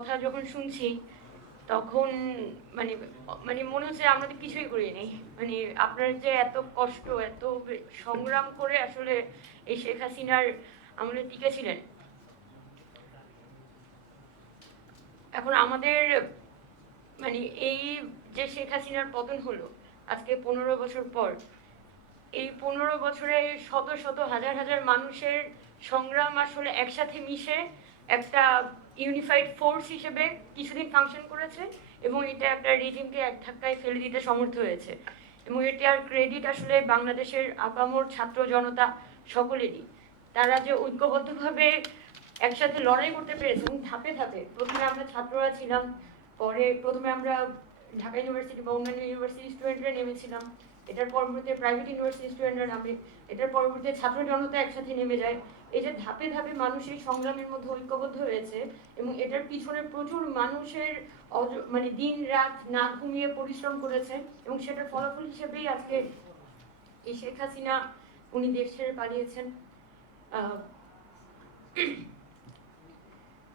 কথা যখন শুনছি তখন মানে মানে মনে হচ্ছে আমরা তো কিছুই করিনি। মানে আপনার যে এত কষ্ট, এত সংগ্রাম করে আসলে এই শেখ হাসিনার আমলে টিকে ছিলেন। এখন আমাদের মানে এই যে শেখ হাসিনার পতন হলো আজকে 15 বছর পর, এই 15 বছরে শত শত হাজার হাজার মানুষের সংগ্রাম আসলে একসাথে মিশে একটা ইউনিফাইড ফোর্স হিসেবে কিছুদিন ফাংশন করেছে এবং এটা একটা রেজিমকে এক ধাক্কায় ফেলে দিতে সমর্থ হয়েছে। এবং এটার ক্রেডিট আসলে বাংলাদেশের আপামর ছাত্র জনতা সকলেরই। তারা যে ঐক্যবদ্ধভাবে একসাথে লড়াই করতে পেরেছে এবং ধাপে ধাপে, প্রথমে আমরা ছাত্ররা ছিলাম, পরে প্রথমে আমরা ঢাকা ইউনিভার্সিটি বা অন্যান্য ইউনিভার্সিটি স্টুডেন্টরা নেমেছিলাম, এটার পরবর্তীতে প্রাইভেট ইউনিভার্সিটি স্টুডেন্টরা নামে, এটার পরবর্তীতে ছাত্র জনতা একসাথে নেমে যায়। এই যে ধাপে ধাপে মানুষ এই সংগ্রামের মধ্যে ঐক্যবদ্ধ হয়েছে এবং এটার পিছনে প্রচুর মানুষের মানে দিন রাত না ঘুমিয়ে পরিশ্রম করেছে এবং সেটার ফলাফল হিসেবেই আজকে এই শেখ হাসিনা উনি দেশ ছেড়ে পালিয়েছেন।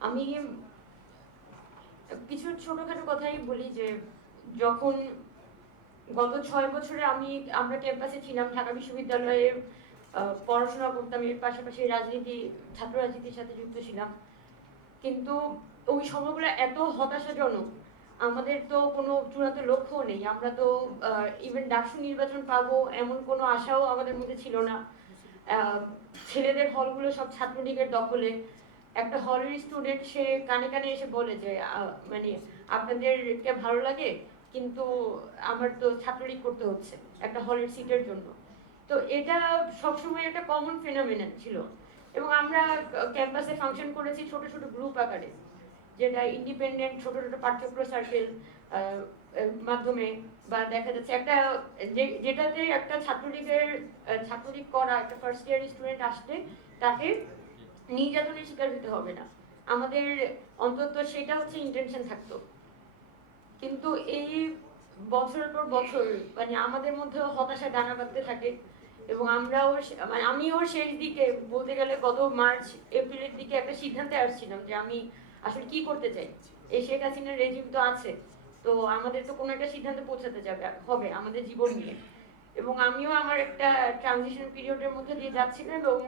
আমি কিছু ছোটখাটো কথাই বলি যে যখন গত 6 বছরে আমরা ক্যাম্পাসে ছিলাম, ঢাকা বিশ্ববিদ্যালয়ে পড়াশোনা করতাম, এর পাশাপাশি ছাত্র রাজনীতির সাথে যুক্ত ছিলাম। কিন্তু ওই সময়গুলো এত হতাশাজনক, আমাদের তো কোনো চূড়ান্ত লক্ষ্য নেই, আমরা তো ইভেন ডাকসু নির্বাচন পাবো এমন কোনো আশাও আমাদের মধ্যে ছিল না। ছেলেদের হলগুলো সব ছাত্রলীগের দখলে। একটা হলের স্টুডেন্ট সে কানে কানে এসে বলে যে মানে আপনাদেরকে ভালো লাগে, কিন্তু আমার তো ছাত্রলীগ করতে হচ্ছে একটা হলের সিটের জন্য। তো এটা সবসময় একটা কমন ফেনোমেনন ছিল। এবং আমরা ক্যাম্পাসে ফাংশন করেছি ছোট ছোট গ্রুপ আকারে, যেটা ইন্ডিপেন্ডেন্ট ছোট ছোট পাঠ্যক্রম সার্কেল মাধ্যমে, বা দেখা যাচ্ছে একটা যেটাতে একটা ছাত্রলীগ করা একটা ফার্স্ট ইয়ার স্টুডেন্ট আসলে তাকে নির্যাতনের শিকার হতে হবে না, আমাদের অন্তত সেটা হচ্ছে ইন্টেনশন থাকতো। কিন্তু এই বছরের পর বছর মানে আমাদের মধ্যে হতাশা দানা বাঁধতে থাকে এবং মানে আমিও শেষ দিকে বলতে গেলে গত মার্চ এপ্রিলের দিকে একটা সিদ্ধান্তে আসছিলাম যে আমি আসলে কি করতে চাই। এই শেখ হাসিনার রেজিম তো আছে, তো আমাদের তো কোনো একটা সিদ্ধান্তে পৌঁছাতে হবে আমাদের জীবন নিয়ে। এবং আমিও আমার একটা ট্রানজিশন পিরিয়ডের মধ্যে দিয়ে যাচ্ছিলাম এবং